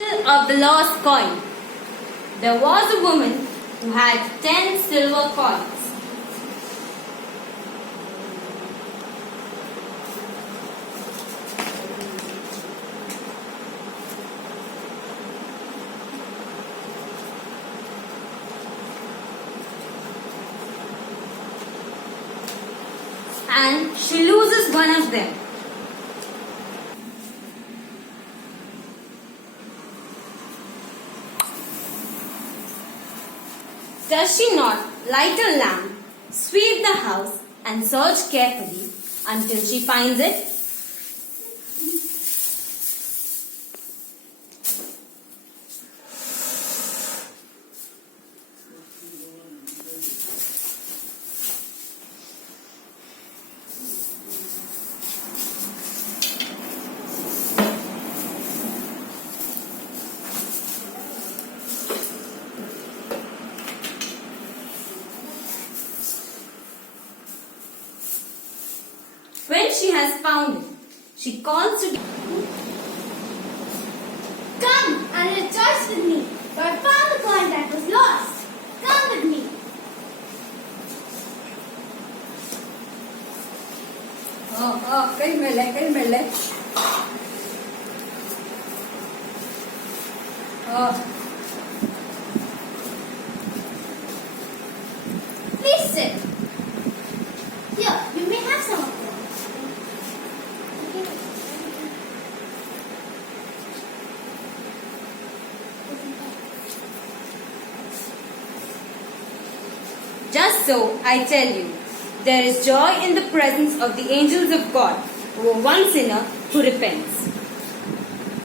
Of the lost coin. There was a woman who had 10 silver coins. And she loses one of them. Does she not light a lamp, sweep the house, and search carefully until she finds it? When she has found it, she calls to Come and rejoice with me, for I found the coin that was lost. Come with me. कहीं मिले Please sit. Here, you may have some of them. Just so, I tell you, there is joy in the presence of the angels of God over one sinner who repents.